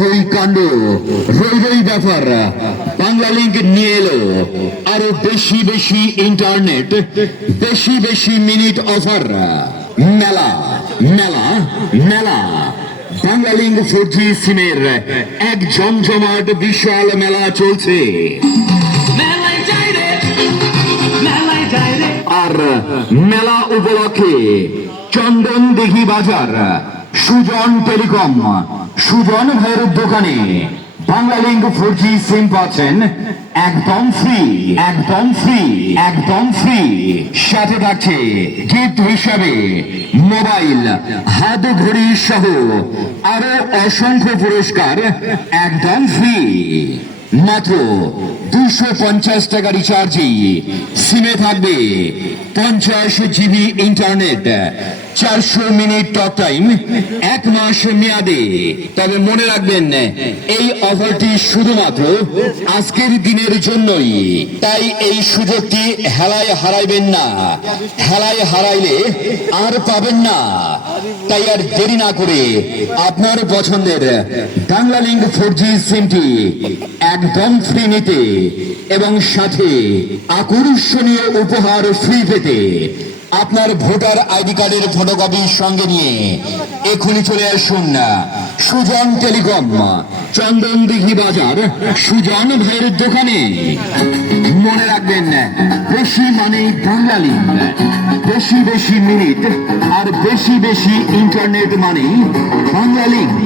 হই কাণ্ড, রই ব্যাপার। বাংলা লিংক নিয়ে এলো আরো বেশি বেশি ইন্টারনেট, বেশি বেশি মিনিট অফার। মেলা মেলা মেলা বাংলা লিংক 4G সিমের এক জমজমাট বিশাল মেলা চলছে। আর মেলা উপলক্ষে চন্দন দিঘি বাজার সুজন টেলিকম সুজন ভাইয়ের দোকানে বাংলা লিংক 4G সিম পাচ্ছেন একদম ফ্রি, একদম ফ্রি, একদম ফ্রি। সাথে থাকছে গিফট হিসাবে মোবাইল, হাত ঘড়ি সহ আরো অসংখ্য পুরস্কার একদম ফ্রি। মাত্র 250 টাকা রিচার্জে সিমে থাকবে 50 GB internet, 400 minute talk time, 1 মাস মেয়াদে। তবে মনে রাখবেন এই অফারটি শুধুমাত্র আজকের দিনের জন্যই, তাই এই সুযোগটি হেলায় হারাইবেন না। হেলায় হারাইলে আর পাবেন না। তাই আর দেরি না করে আপনার পছন্দের বাংলা লিংক 4G সিমটি একদম ফ্রি নিতে এবং সাথে আকর্ষণীয় উপহার ফ্রি পেতে আপনার ভোটার আইডি কার্ডের ফটোকপি সঙ্গে নিয়ে এখনই চলে আসুন সুজন টেলিকম চন্দন দিঘি বাজার সুজন ভাইয়ের দোকানে। মনে রাখবেন, বেশি মানেই বাংলা লিংক, বেশি বেশি মিনিট আর বেশি বেশি ইন্টারনেট মানেই বাংলা লিংক।